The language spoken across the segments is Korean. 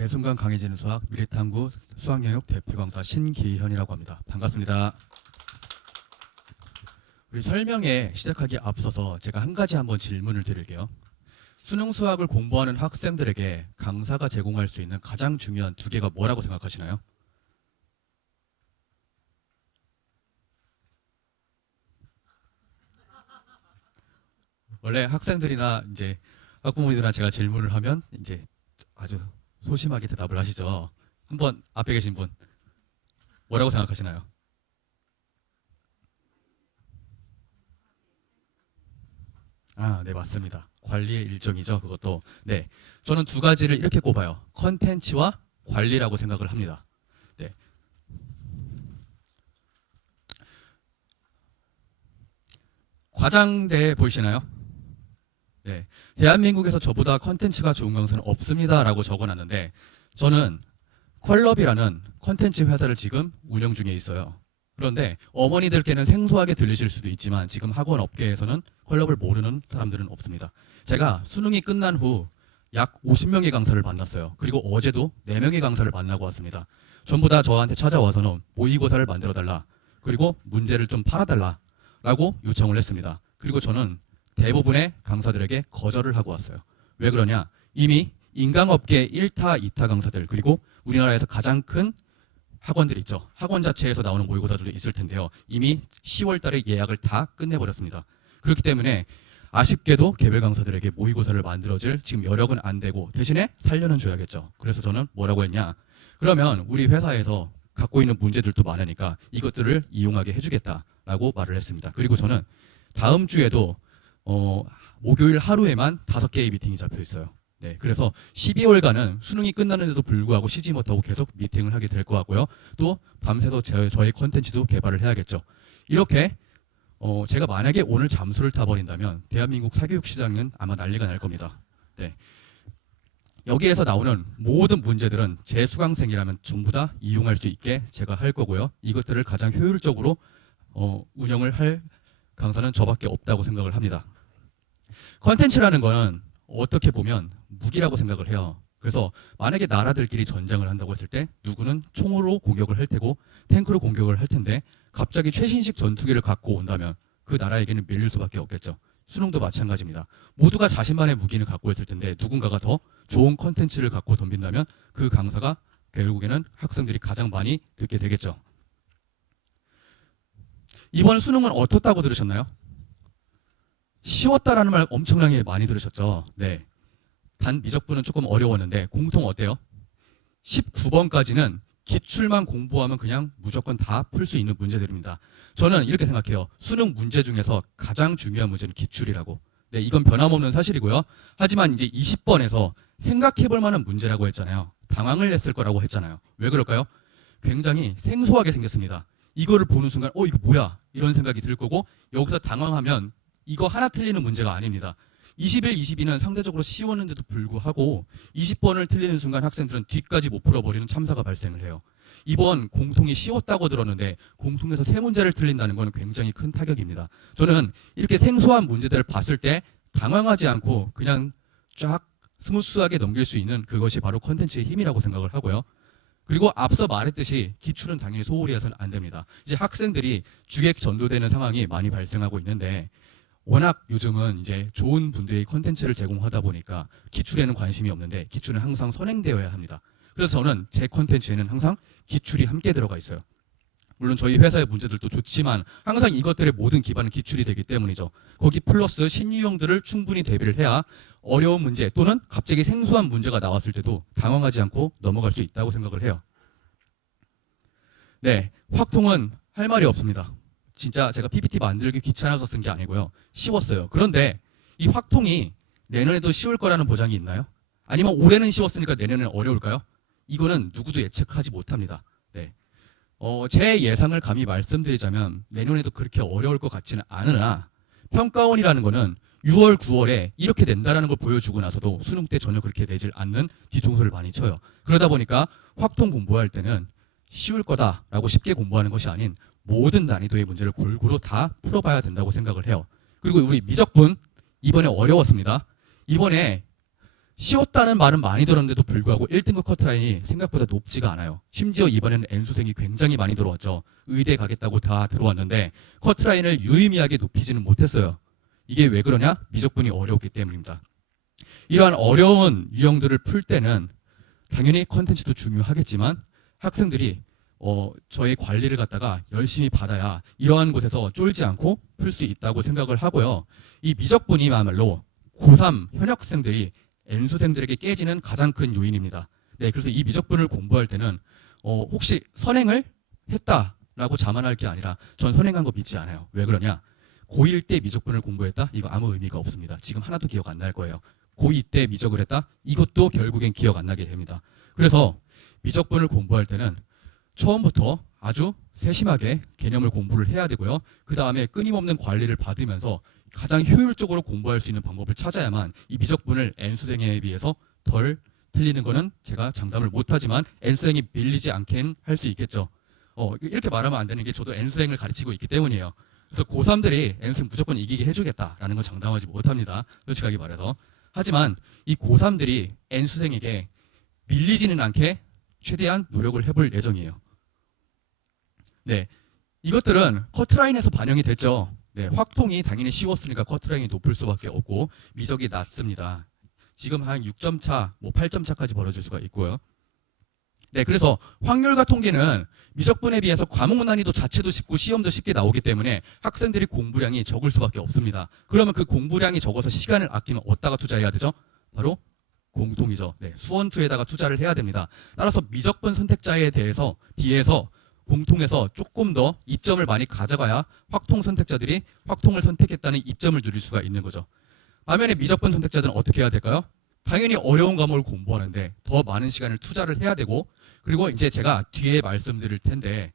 매 순간 강해지는 수학 미래탐구 수학영역 대표 강사 신기현이라고 합니다. 반갑습니다. 우리 설명에 시작하기에 앞서서 제가 한 가지 한번 질문을 드릴게요. 수능 수학을 공부하는 학생들에게 강사가 제공할 수 있는 가장 중요한 두 개가 뭐라고 생각하시나요? 원래 학생들이나 이제 학부모님들이나 제가 질문을 하면 이제 아주 소심하게 대답을 하시죠. 한번 앞에 계신 분 뭐라고 생각하시나요? 아, 네, 맞습니다. 관리의 일종이죠. 그것도. 네. 저는 두 가지를 이렇게 꼽아요. 컨텐츠와 관리라고 생각을 합니다. 네. 과장대 보이시나요? 네. 대한민국에서 저보다 컨텐츠가 좋은 강사는 없습니다라고 적어놨는데 저는 퀄럽이라는 컨텐츠 회사를 지금 운영 중에 있어요. 그런데 어머니들께는 생소하게 들리실 수도 있지만 지금 학원 업계에서는 퀄럽을 모르는 사람들은 없습니다. 제가 수능이 끝난 후 약 50명의 강사를 만났어요. 그리고 어제도 4명의 강사를 만나고 왔습니다. 전부 다 저한테 찾아와서는 모의고사를 만들어달라. 그리고 문제를 좀 팔아달라. 라고 요청을 했습니다. 그리고 저는 대부분의 강사들에게 거절을 하고 왔어요. 왜 그러냐? 이미 인강업계 1타, 2타 강사들 그리고 우리나라에서 가장 큰 학원들 있죠. 학원 자체에서 나오는 모의고사들도 있을 텐데요. 이미 10월 달에 예약을 다 끝내버렸습니다. 그렇기 때문에 아쉽게도 개별 강사들에게 모의고사를 만들어줄 지금 여력은 안 되고 대신에 살려는 줘야겠죠. 그래서 저는 뭐라고 했냐? 그러면 우리 회사에서 갖고 있는 문제들도 많으니까 이것들을 이용하게 해주겠다라고 말을 했습니다. 그리고 저는 다음 주에도 목요일 하루에만 5개의 미팅이 잡혀 있어요. 네, 그래서 12월간은 수능이 끝나는데도 불구하고 쉬지 못하고 계속 미팅을 하게 될 것 같고요. 또 밤새서 저의 컨텐츠도 개발을 해야겠죠. 이렇게 제가 만약에 오늘 잠수를 타버린다면 대한민국 사교육 시장은 아마 난리가 날 겁니다. 네, 여기에서 나오는 모든 문제들은 제 수강생이라면 전부 다 이용할 수 있게 제가 할 거고요. 이것들을 가장 효율적으로 운영을 할 강사는 저밖에 없다고 생각을 합니다. 컨텐츠라는 거는 어떻게 보면 무기라고 생각을 해요. 그래서 만약에 나라들끼리 전쟁을 한다고 했을 때 누구는 총으로 공격을 할 테고 탱크로 공격을 할 텐데 갑자기 최신식 전투기를 갖고 온다면 그 나라에게는 밀릴 수밖에 없겠죠. 수능도 마찬가지입니다. 모두가 자신만의 무기를 갖고 있을 텐데 누군가가 더 좋은 컨텐츠를 갖고 덤빈다면 그 강사가 결국에는 학생들이 가장 많이 듣게 되겠죠. 이번 수능은 어떻다고 들으셨나요? 쉬웠다라는 말 엄청나게 많이 들으셨죠? 네. 단 미적분은 조금 어려웠는데 공통 어때요? 19번까지는 기출만 공부하면 그냥 무조건 다 풀 수 있는 문제들입니다. 저는 이렇게 생각해요. 수능 문제 중에서 가장 중요한 문제는 기출이라고. 네, 이건 변함없는 사실이고요. 하지만 이제 20번에서 생각해볼 만한 문제라고 했잖아요. 당황을 했을 거라고 했잖아요. 왜 그럴까요? 굉장히 생소하게 생겼습니다. 이거를 보는 순간 이거 뭐야? 이런 생각이 들 거고 여기서 당황하면 이거 하나 틀리는 문제가 아닙니다. 21, 22는 상대적으로 쉬웠는데도 불구하고 20번을 틀리는 순간 학생들은 뒤까지 못 풀어버리는 참사가 발생을 해요. 이번 공통이 쉬웠다고 들었는데 공통에서 3문제를 틀린다는 건 굉장히 큰 타격입니다. 저는 이렇게 생소한 문제들을 봤을 때 당황하지 않고 그냥 쫙 스무스하게 넘길 수 있는 그것이 바로 컨텐츠의 힘이라고 생각을 하고요. 그리고 앞서 말했듯이 기출은 당연히 소홀히 해서는 안 됩니다. 이제 학생들이 주객 전도되는 상황이 많이 발생하고 있는데 워낙 요즘은 이제 좋은 분들이 컨텐츠를 제공하다 보니까 기출에는 관심이 없는데 기출은 항상 선행되어야 합니다. 그래서 저는 제 컨텐츠에는 항상 기출이 함께 들어가 있어요. 물론 저희 회사의 문제들도 좋지만 항상 이것들의 모든 기반은 기출이 되기 때문이죠. 거기 플러스 신유형들을 충분히 대비를 해야 어려운 문제 또는 갑자기 생소한 문제가 나왔을 때도 당황하지 않고 넘어갈 수 있다고 생각을 해요. 네, 확통은 할 말이 없습니다. 진짜 제가 PPT 만들기 귀찮아서 쓴 게 아니고요. 쉬웠어요. 그런데 이 확통이 내년에도 쉬울 거라는 보장이 있나요? 아니면 올해는 쉬웠으니까 내년에는 어려울까요? 이거는 누구도 예측하지 못합니다. 네. 제 예상을 감히 말씀드리자면 내년에도 그렇게 어려울 것 같지는 않으나 평가원이라는 거는 6월, 9월에 이렇게 된다는 걸 보여주고 나서도 수능 때 전혀 그렇게 되질 않는 뒤통수를 많이 쳐요. 그러다 보니까 확통 공부할 때는 쉬울 거다라고 쉽게 공부하는 것이 아닌 모든 난이도의 문제를 골고루 다 풀어봐야 된다고 생각을 해요. 그리고 우리 미적분 이번에 어려웠습니다. 이번에 쉬웠다는 말은 많이 들었는데도 불구하고 1등급 커트라인이 생각보다 높지가 않아요. 심지어 이번에는 N수생이 굉장히 많이 들어왔죠. 의대 가겠다고 다 들어왔는데 커트라인을 유의미하게 높이지는 못했어요. 이게 왜 그러냐? 미적분이 어려웠기 때문입니다. 이러한 어려운 유형들을 풀 때는 당연히 컨텐츠도 중요하겠지만 학생들이 저의 관리를 갖다가 열심히 받아야 이러한 곳에서 쫄지 않고 풀 수 있다고 생각을 하고요. 이 미적분이야말로 고3 현역생들이 N수생들에게 깨지는 가장 큰 요인입니다. 네, 그래서 이 미적분을 공부할 때는 혹시 선행을 했다라고 자만할 게 아니라 전 선행한 거 믿지 않아요. 왜 그러냐? 고1 때 미적분을 공부했다? 이거 아무 의미가 없습니다. 지금 하나도 기억 안 날 거예요. 고2 때 미적을 했다? 이것도 결국엔 기억 안 나게 됩니다. 그래서 미적분을 공부할 때는 처음부터 아주 세심하게 개념을 공부를 해야 되고요. 그 다음에 끊임없는 관리를 받으면서 가장 효율적으로 공부할 수 있는 방법을 찾아야만 이 미적분을 N수생에 비해서 덜 틀리는 거는 제가 장담을 못하지만 N수생이 밀리지 않게 할 수 있겠죠. 이렇게 말하면 안 되는 게 저도 N수생을 가르치고 있기 때문이에요. 그래서 고3들이 N수생 무조건 이기게 해주겠다라는 건 장담하지 못합니다. 솔직하게 말해서. 하지만 이 고3들이 N수생에게 밀리지는 않게 최대한 노력을 해볼 예정이에요. 네, 이것들은 커트라인에서 반영이 됐죠. 네, 확통이 당연히 쉬웠으니까 커트라인이 높을 수밖에 없고 미적이 낮습니다. 지금 한 6점 차, 8점 차까지 벌어질 수가 있고요. 네, 그래서 확률과 통계는 미적분에 비해서 과목 난이도 자체도 쉽고 시험도 쉽게 나오기 때문에 학생들이 공부량이 적을 수밖에 없습니다. 그러면 그 공부량이 적어서 시간을 아끼면 어디다가 투자해야 되죠? 바로 공통이죠. 네, 수원투에다가 투자를 해야 됩니다. 따라서 미적분 선택자에 비해서 공통에서 조금 더 이점을 많이 가져가야 확통 선택자들이 확통을 선택했다는 이점을 누릴 수가 있는 거죠. 반면에 미적분 선택자들은 어떻게 해야 될까요? 당연히 어려운 과목을 공부하는데 더 많은 시간을 투자를 해야 되고, 그리고 이제 제가 뒤에 말씀드릴 텐데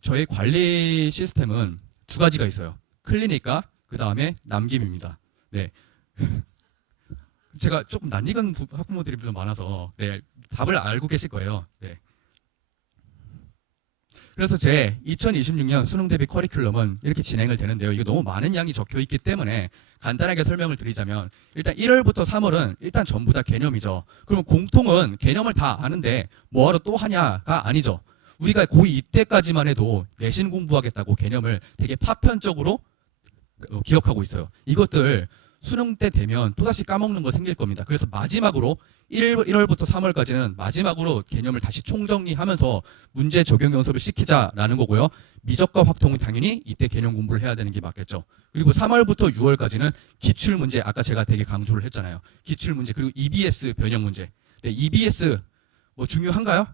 저의 관리 시스템은 두 가지가 있어요. 클리닉과 그 다음에 남김입니다. 네. 제가 조금 낯익은 학부모들이 좀 많아서 네, 답을 알고 계실 거예요. 네. 그래서 제 2026년 수능 대비 커리큘럼은 이렇게 진행을 되는데요. 이거 너무 많은 양이 적혀 있기 때문에 간단하게 설명을 드리자면, 일단 1월부터 3월은 일단 전부 다 개념이죠. 그럼 공통은 개념을 다 아는데 뭐하러 또 하냐가 아니죠. 우리가 고2 때까지만 해도 내신 공부하겠다고 개념을 되게 파편적으로 기억하고 있어요. 이것들 수능 때 되면 또다시 까먹는 거 생길 겁니다. 그래서 마지막으로 1월부터 3월까지는 마지막으로 개념을 다시 총정리하면서 문제 적용 연습을 시키자라는 거고요. 미적과 확통은 당연히 이때 개념 공부를 해야 되는 게 맞겠죠. 그리고 3월부터 6월까지는 기출문제, 아까 제가 되게 강조를 했잖아요. 기출문제, 그리고 EBS 변형 문제. 네, EBS 뭐 중요한가요?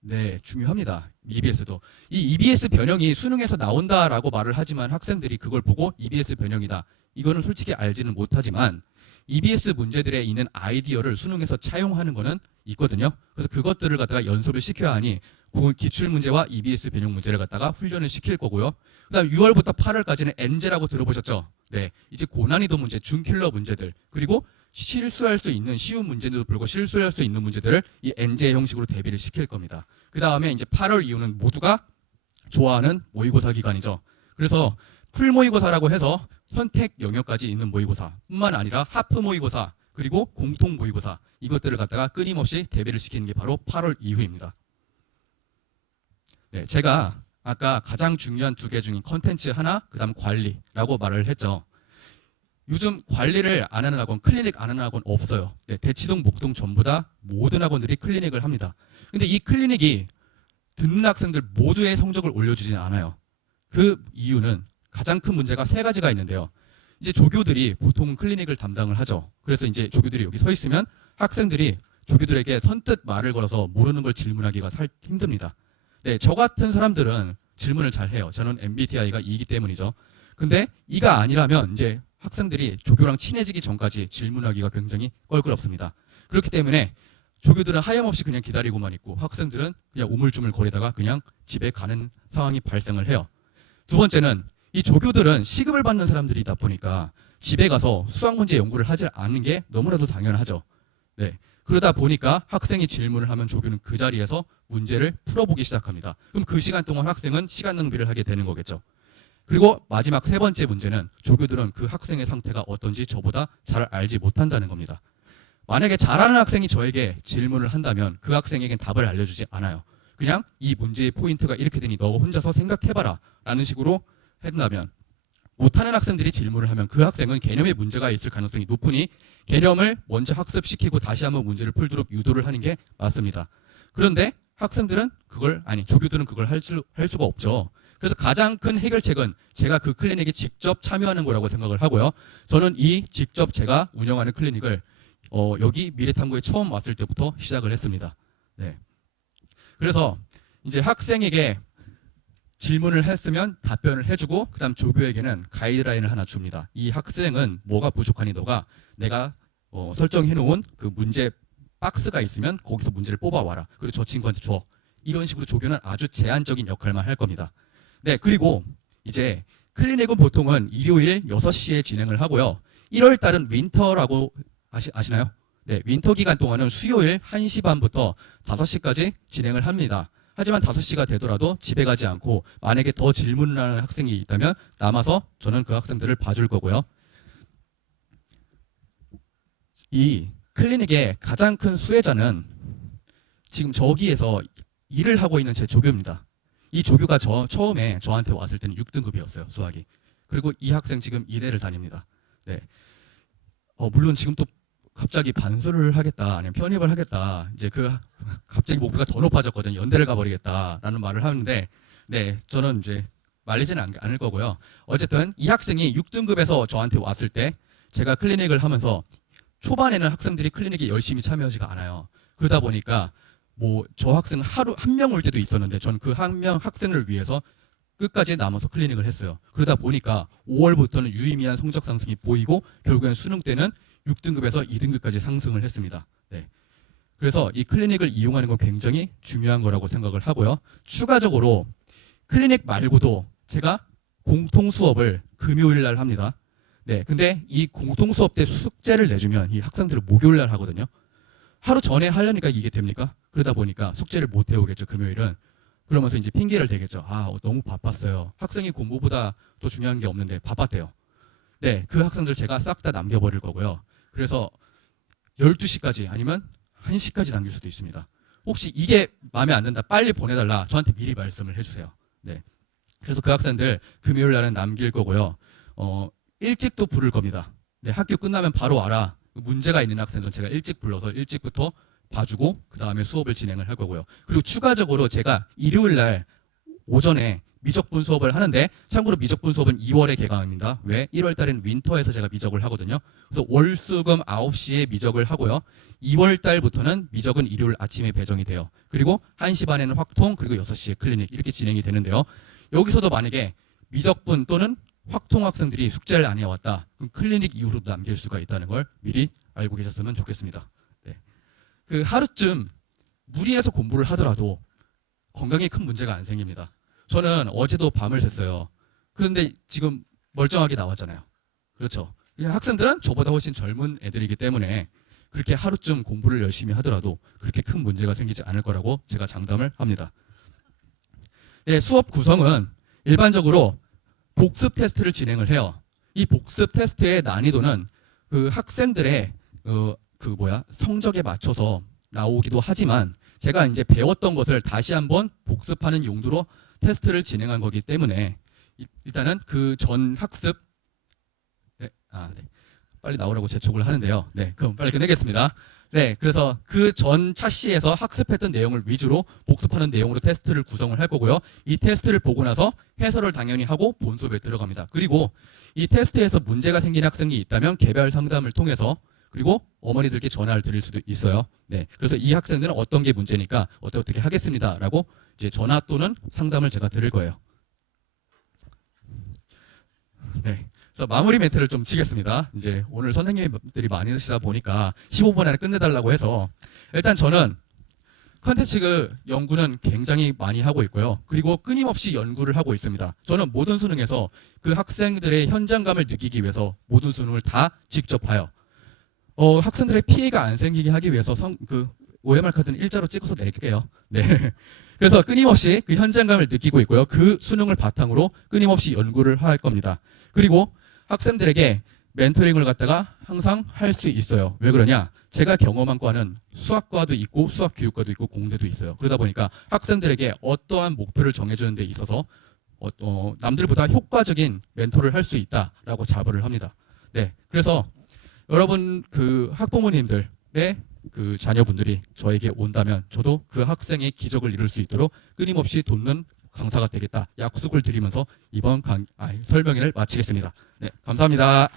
네, 중요합니다. EBS도. 이 EBS 변형이 수능에서 나온다라고 말을 하지만 학생들이 그걸 보고 EBS 변형이다, 이거는 솔직히 알지는 못하지만 EBS 문제들에 있는 아이디어를 수능에서 차용하는 거는 있거든요. 그래서 그것들을 갖다가 연습을 시켜야 하니 그 기출문제와 EBS 변형 문제를 갖다가 훈련을 시킬 거고요. 그 다음 6월부터 8월까지는 N제라고 들어보셨죠? 네, 이제 고난이도 문제, 준킬러 문제들, 그리고 실수할 수 있는 쉬운 문제도 불구하고 실수할 수 있는 문제들을 이 N제 형식으로 대비를 시킬 겁니다. 그 다음에 이제 8월 이후는 모두가 좋아하는 모의고사 기간이죠. 그래서 풀 모의고사라고 해서 선택 영역까지 있는 모의고사 뿐만 아니라 하프 모의고사, 그리고 공통 모의고사, 이것들을 갖다가 끊임없이 대비를 시키는 게 바로 8월 이후입니다. 네, 제가 아까 가장 중요한 두 개 중인 컨텐츠 하나, 그 다음 관리라고 말을 했죠. 요즘 관리를 안 하는 학원, 클리닉 안 하는 학원 없어요. 네, 대치동, 목동 전부 다 모든 학원들이 클리닉을 합니다. 근데 이 클리닉이 듣는 학생들 모두의 성적을 올려주지는 않아요. 그 이유는 가장 큰 문제가 세 가지가 있는데요. 이제 조교들이 보통 클리닉을 담당을 하죠. 그래서 이제 조교들이 여기 서 있으면 학생들이 조교들에게 선뜻 말을 걸어서 모르는 걸 질문하기가 힘듭니다. 네, 저 같은 사람들은 질문을 잘 해요. 저는 MBTI가 E이기 때문이죠. 근데 E가 아니라면 이제 학생들이 조교랑 친해지기 전까지 질문하기가 굉장히 껄끄럽습니다. 그렇기 때문에 조교들은 하염없이 그냥 기다리고만 있고 학생들은 그냥 우물쭈물 거리다가 그냥 집에 가는 상황이 발생을 해요. 두 번째는 이 조교들은 시급을 받는 사람들이다 보니까 집에 가서 수학 문제 연구를 하지 않는 게 너무나도 당연하죠. 네. 그러다 보니까 학생이 질문을 하면 조교는 그 자리에서 문제를 풀어보기 시작합니다. 그럼 그 시간 동안 학생은 시간 낭비를 하게 되는 거겠죠. 그리고 마지막 세 번째 문제는 조교들은 그 학생의 상태가 어떤지 저보다 잘 알지 못한다는 겁니다. 만약에 잘하는 학생이 저에게 질문을 한다면 그 학생에겐 답을 알려주지 않아요. 그냥 이 문제의 포인트가 이렇게 되니 너 혼자서 생각해봐라 라는 식으로 한다면, 못하는 학생들이 질문을 하면 그 학생은 개념에 문제가 있을 가능성이 높으니 개념을 먼저 학습시키고 다시 한번 문제를 풀도록 유도를 하는 게 맞습니다. 그런데 학생들은 조교들은 그걸 할 수가 없죠. 그래서 가장 큰 해결책은 제가 그 클리닉에 직접 참여하는 거라고 생각을 하고요. 저는 직접 제가 운영하는 클리닉을 여기 미래탐구에 처음 왔을 때부터 시작을 했습니다. 네. 그래서 이제 학생에게 질문을 했으면 답변을 해주고, 그다음 조교에게는 가이드라인을 하나 줍니다. 이 학생은 뭐가 부족하니 내가 설정해놓은 그 문제 박스가 있으면 거기서 문제를 뽑아와라. 그리고 저 친구한테 줘. 이런 식으로 조교는 아주 제한적인 역할만 할 겁니다. 네, 그리고 이제 클리닉은 보통은 일요일 6시에 진행을 하고요. 1월 달은 윈터라고 아시나요? 네, 윈터 기간 동안은 수요일 1시 반부터 5시까지 진행을 합니다. 하지만 5시가 되더라도 집에 가지 않고 만약에 더 질문을 하는 학생이 있다면 남아서 저는 그 학생들을 봐줄 거고요. 이 클리닉의 가장 큰 수혜자는 지금 저기에서 일을 하고 있는 제 조교입니다. 이 조교가 처음에 저한테 왔을 때는 6등급이었어요, 수학이. 그리고 이 학생 지금 2대를 다닙니다. 네. 물론 지금 또 갑자기 반수를 하겠다, 아니면 편입을 하겠다, 이제 갑자기 목표가 더 높아졌거든요. 연대를 가버리겠다라는 말을 하는데, 네, 저는 이제 말리지는 않을 거고요. 어쨌든 이 학생이 6등급에서 저한테 왔을 때 제가 클리닉을 하면서 초반에는 학생들이 클리닉에 열심히 참여하지가 않아요. 그러다 보니까 저 학생 하루 한 명 올 때도 있었는데 전 그 한 명 학생을 위해서 끝까지 남아서 클리닉을 했어요. 그러다 보니까 5월부터는 유의미한 성적 상승이 보이고 결국엔 수능 때는 6등급에서 2등급까지 상승을 했습니다. 네. 그래서 이 클리닉을 이용하는 건 굉장히 중요한 거라고 생각을 하고요. 추가적으로 클리닉 말고도 제가 공통 수업을 금요일 날 합니다. 네. 근데 이 공통 수업 때 숙제를 내주면 이 학생들을 목요일 날 하거든요. 하루 전에 하려니까 이게 됩니까? 그러다 보니까 숙제를 못 해오겠죠, 금요일은. 그러면서 이제 핑계를 대겠죠. 너무 바빴어요. 학생이 공부보다 더 중요한 게 없는데 바빴대요. 네, 그 학생들 제가 싹 다 남겨버릴 거고요. 그래서 12시까지 아니면 1시까지 남길 수도 있습니다. 혹시 이게 마음에 안 든다, 빨리 보내달라, 저한테 미리 말씀을 해주세요. 네. 그래서 그 학생들 금요일 날은 남길 거고요. 일찍도 부를 겁니다. 네, 학교 끝나면 바로 와라. 문제가 있는 학생들은 제가 일찍 불러서 일찍부터 봐주고 그 다음에 수업을 진행을 할 거고요. 그리고 추가적으로 제가 일요일 날 오전에 미적분 수업을 하는데, 참고로 미적분 수업은 2월에 개강합니다. 왜? 1월 달엔 윈터에서 제가 미적을 하거든요. 그래서 월, 수, 금 9시에 미적을 하고요. 2월 달부터는 미적은 일요일 아침에 배정이 돼요. 그리고 1시 반에는 확통, 그리고 6시에 클리닉, 이렇게 진행이 되는데요. 여기서도 만약에 미적분 또는 확통 학생들이 숙제를 안 해왔다, 그럼 클리닉 이후로도 남길 수가 있다는 걸 미리 알고 계셨으면 좋겠습니다. 네. 그 하루쯤 무리해서 공부를 하더라도 건강에 큰 문제가 안 생깁니다. 저는 어제도 밤을 샜어요. 그런데 지금 멀쩡하게 나왔잖아요. 그렇죠. 학생들은 저보다 훨씬 젊은 애들이기 때문에 그렇게 하루쯤 공부를 열심히 하더라도 그렇게 큰 문제가 생기지 않을 거라고 제가 장담을 합니다. 네, 수업 구성은 일반적으로 복습 테스트를 진행을 해요. 이 복습 테스트의 난이도는 그 학생들의 성적에 맞춰서 나오기도 하지만 제가 이제 배웠던 것을 다시 한번 복습하는 용도로 테스트를 진행한 거기 때문에 일단은 그 전 학습, 네, 빨리 나오라고 재촉을 하는데요. 네, 그럼 빨리 끝내겠습니다. 네, 그래서 그 전 차시에서 학습했던 내용을 위주로 복습하는 내용으로 테스트를 구성을 할 거고요. 이 테스트를 보고 나서 해설을 당연히 하고 본 수업에 들어갑니다. 그리고 이 테스트에서 문제가 생긴 학생이 있다면 개별 상담을 통해서, 그리고 어머니들께 전화를 드릴 수도 있어요. 네, 그래서 이 학생들은 어떤 게 문제니까 어떻게 하겠습니다라고 이제 전화 또는 상담을 제가 드릴 거예요. 네. 그래서 마무리 멘트를 좀 치겠습니다. 이제 오늘 선생님들이 많이 쓰시다 보니까 15분 안에 끝내달라고 해서, 일단 저는 컨텐츠 연구는 굉장히 많이 하고 있고요. 그리고 끊임없이 연구를 하고 있습니다. 저는 모든 수능에서 그 학생들의 현장감을 느끼기 위해서 모든 수능을 다 직접 봐요. 학생들의 피해가 안 생기게 하기 위해서 OMR 카드는 일자로 찍어서 낼게요. 네. 그래서 끊임없이 그 현장감을 느끼고 있고요. 그 수능을 바탕으로 끊임없이 연구를 할 겁니다. 그리고 학생들에게 멘토링을 갖다가 항상 할 수 있어요. 왜 그러냐? 제가 경험한 과는 수학과도 있고 수학교육과도 있고 공대도 있어요. 그러다 보니까 학생들에게 어떠한 목표를 정해주는 데 있어서 남들보다 효과적인 멘토를 할 수 있다라고 자부를 합니다. 네, 그래서 여러분 그 학부모님들의 그 자녀분들이 저에게 온다면 저도 그 학생의 기적을 이룰 수 있도록 끊임없이 돕는 강사가 되겠다 약속을 드리면서 이번 설명회를 마치겠습니다. 네, 감사합니다.